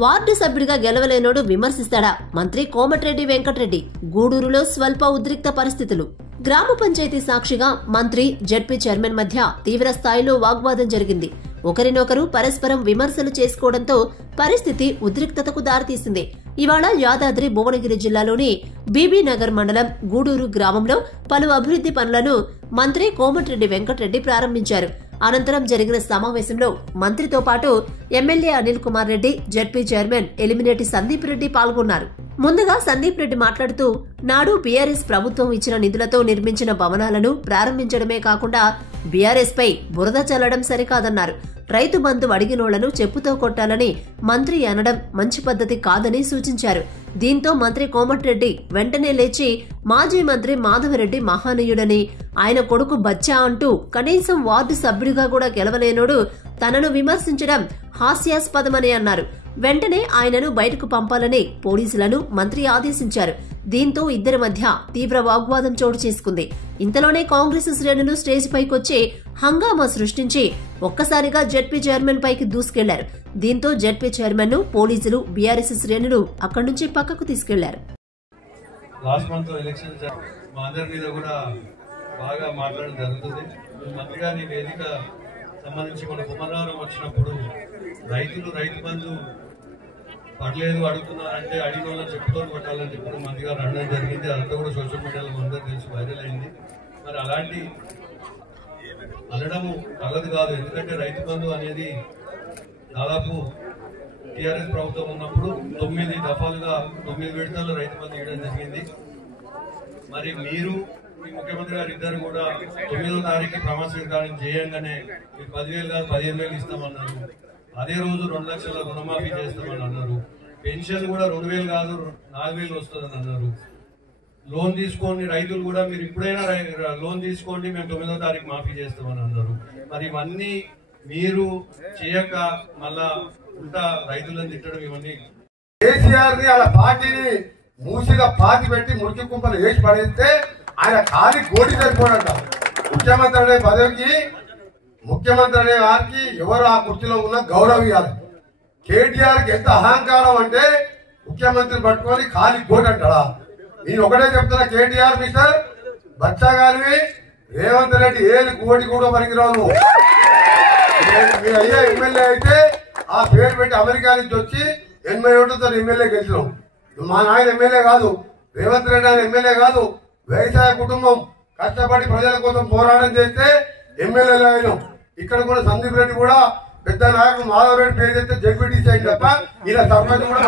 Ward సభ్యుడిగా గెలవలేనోడు విమర్శిస్తాడా? మంత్రి కోమటిరెడ్డి వెంకటరెడ్డి. గూడూరులో స్వల్ప ఉద్రిక్త పరిస్థితులు. గ్రామ పంచాయతీ సాక్షిగా మంత్రి, జెడ్పీ చైర్మన్ మధ్య తీవ్ర స్థాయిలో వాగ్వాదం జరిగింది. ఒకరినొకరు పరస్పరం విమర్శలు చేసుకోవడంతో పరిస్థితి ఉద్రిక్తతకు దారితీసింది. ఇవాళ యాదాద్రి భువనగిరి జిల్లాలోని బీబీ నగర్ మండలం గూడూరు గ్రామంలో పలు అభివృద్ధి పనులను మంత్రి కోమటిరెడ్డి వెంకటరెడ్డి ప్రారంభించారు. అనంతరం జరిగిన సమావేశంలో మంత్రితో పాటు MLA Anil Kumar Reddy, ZP chairman Elimineti Sandeep Reddy పాల్గొన్నారు. ముందుగా సందీప్ రెడ్డి మాట్లాడుతూ, నాడు బీఆర్ఎస్ ప్రభుత్వం ఇచ్చిన నిధులతో నిర్మించిన భవనాలను ప్రారంభించడమే కాకుండా బీఆర్ఎస్ పై బురద చల్లడం సరికాదన్నారు. రైతు బంధు అడిగినోళ్లను చెప్పుతో కొట్టాలని మంత్రి అనడం మంచి పద్ధతి కాదని సూచించారు. దీంతో మంత్రి కోమటిరెడ్డి వెంటనే లేచి మాజీ మంత్రి మాధవరెడ్డి మహానీయుడని, ఆయన కొడుకు బచ్చా అంటూ కనీసం వార్డు సభ్యుడిగా కూడా గెలవలేనోడు తనను విమర్శించడం హాస్యాస్పదమని అన్నారు. వెంటనే ఆయనను బయటకు పంపాలని పోలీసులను మంత్రి ఆదేశించారు. దీంతో ఇద్దరి మధ్య తీవ్ర వాగ్వాదం చోటు చేసుకుంది. ఇంతలోనే కాంగ్రెస్ శ్రేణులు స్టేజ్ పైకొచ్చి హంగామా సృష్టించి ఒక్కసారిగా జెడ్పీ చైర్మన్ పైకి దూసుకెళ్లారు. దీంతో జెడ్పీ చైర్మన్ ను పోలీసులు, బీఆర్ఎస్ శ్రేణులు అక్కడి నుంచి పక్కకు తీసుకెళ్లారు. సంబంధించి మన కుమరవరం వచ్చినప్పుడు రైతులు రైతు బంధు పడలేదు అడుగుతున్నారంటే అడిగిన వాళ్ళని చెప్పుతో కొట్టాలని చెప్పి మంత్రి గారు అనడం జరిగింది. అదంతా కూడా సోషల్ మీడియాలో అందరూ తెలిసి వైరల్ అయింది. మరి అలాంటి అనడము తగదు కాదు. ఎందుకంటే రైతు బంధు అనేది దాదాపు టీఆర్ఎస్ ప్రభుత్వం ఉన్నప్పుడు 9 దఫాలుగా 9 విడతల్లో రైతు బంధు ఇవ్వడం జరిగింది. మరి మీరు మీ ముఖ్యమంత్రి గారు ఇద్దరు కూడా 9వ తారీఖు ప్రమాణ స్వీకారం చేయంగానే మీరు 10,000 కాదు 15,000 ఇస్తామన్నారు. అదే రోజు 2 లక్షల రుణమాఫీ చేస్తామని అన్నారు. పెన్షన్ కూడా 2,000 కాదు 4,000 వస్తుందని అన్నారు. లోన్ తీసుకోండి రైతులు కూడా, మీరు ఇప్పుడైనా లోన్ తీసుకోండి, మేము 9వ తారీఖు మాఫీ చేస్తామని అన్నారు. మరి ఇవన్నీ మీరు చేయక మళ్ళా ఉంటా రైతులను తిట్టడం ఇవన్నీ కేసీఆర్ ని అలా పార్టీని మూసిగా పాతి పెట్టి మురికి కుంపలు వేసి పడేస్తే ఆయన ఖాళీ కోటి సరిపోడంట. ముఖ్యమంత్రి అనే పదవికి, ముఖ్యమంత్రి అనే వారికి ఎవరు ఆ కుర్చీలో ఉన్న గౌరవం ఇవ్వాలి. కేటీఆర్ కి ఎంత అహంకారం అంటే ముఖ్యమంత్రి పట్టుకొని ఖాళీ కోటి అంటాడా? నేను ఒకటే చెప్తున్నా, కేటీఆర్ మిస్టర్ బచ్చా గారివి రేవంత్ రెడ్డి ఏళ్ళు కోటి కూడా పనికిరావు. మీరు అయ్యే ఎమ్మెల్యే అయితే ఆ పేరు పెట్టి అమెరికా నుంచి వచ్చి 80 ఓట్లతో ఎమ్మెల్యే గెలిచినాం. మా నాయన ఎమ్మెల్యే కాదు, రేవంత్ రెడ్డి ఆయన ఎమ్మెల్యే కాదు. వ్యవసాయ కుటుంబం కష్టపడి ప్రజల కోసం పోరాటం చేస్తే ఎమ్మెల్యేలు అయినాం. ఇక్కడ కూడా సందీప్ రెడ్డి కూడా పెద్ద నాయకుడు మాధవ్ రెడ్డి పేరు చెప్తే జడ్పీటీసీ అయింది తప్ప ఇలా సర్పంచ్ కూడా